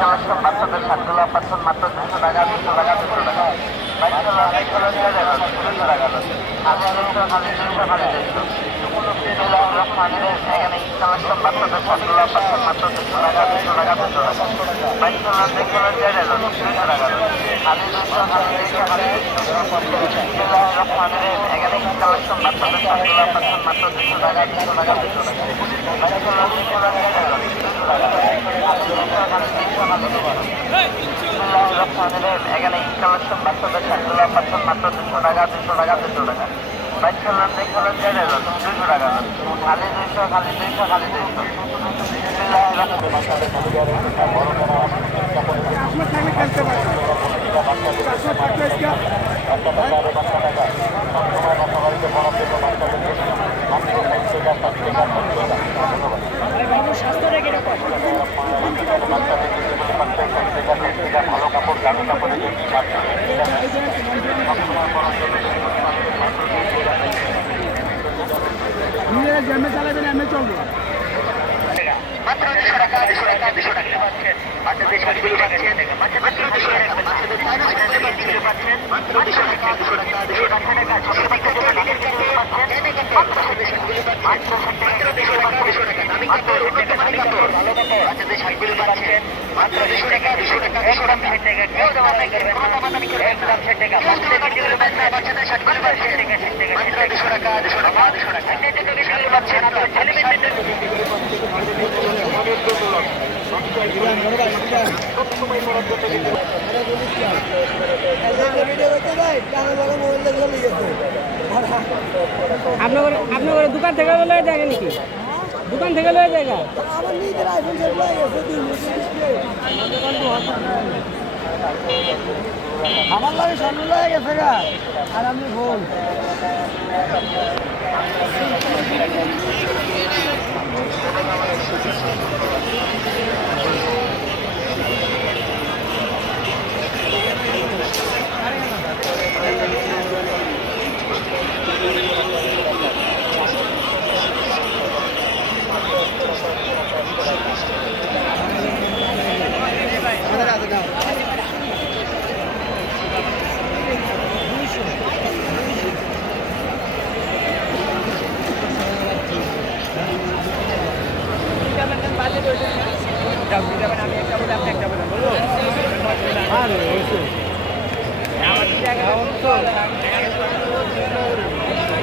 Collection বাচ্চাদের শার্টগুলো পাচ্ছেন মাত্র 200 টাকা 200 টাকা 200 টাকা। বাচ্চারা অনেকগুলো দিয়ে দেবেন 200 টাকা খালি 200 খালি 200 খালি 200। এখানে কালেকশন বাচ্চাদের শার্টগুলো পাচ্ছেন মাত্র 200 টাকা 200 টাকা 200 টাকা। বাচ্চারা অনেকগুলো দিয়ে দেবেন 200 টাকা খালি 200 খালি 200 খালি 200। এখানে কালেকশন বাচ্চাদের শার্টগুলো পাচ্ছেন মাত্র 200 টাকা 200 টাকা 200 টাকা। বাচ্চারা অনেকগুলো দিয়ে দেবেন 200 টাকা এখানে কালেকশন বাচ্চাদের শার্টগুলো পাচ্ছেন মাত্র 200 টাকা 200 টাকা 200 টাকা। বাচ্চারা দেখলেন 200 টাকা খালি 200 খালি 200 খালি 200। ভালো কাপড় দামি কাপড়ের জন্য জ্যামে চালাবেন এমএ চলবে মাত্র 200 টাকা 200 টাকা 200 টাকা পাচ্ছেন বাচ্চাদের শাড়িগুলো পাচ্ছেন মাত্র 200 টাকা বাচ্চাদের শাড়িগুলো পাচ্ছেন মাত্র 200 টাকা 200 টাকা 200 টাকা ছোট বাচ্চাদের শাড়িগুলো পাচ্ছেন মাত্র 200 টাকা মাত্র 200 টাকা 200 টাকা দামি কাপড় দামি কাপড় ভালো কাপড় বাচ্চাদের শাড়িগুলো পাচ্ছেন মাত্র 200 টাকা 200 টাকা 200 টাকা কেউ দাম নাই করবেন কোনো দাম নাই করবেন একদম 60 টাকা বাচ্চাদের শাড়িগুলো পাচ্ছেন মাত্র 200 টাকা 200 টাকা 200 টাকা শাড়িগুলো পাচ্ছেন আপনার দোকান থেকে লয়ে যায় নাকি? দোকান থেকে লয়ে যায় আমার নিজের আইফোন সেট লাগে আমার লাগে সামনে লাগে গেছে গা আর আমি ফোন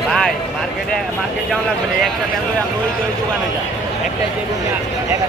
ভাই মার্কেট যাওয়া লাগবে না, একটা ব্যাংক আমরা ওই দোকানে যাই, একটা যে 1000 টাকা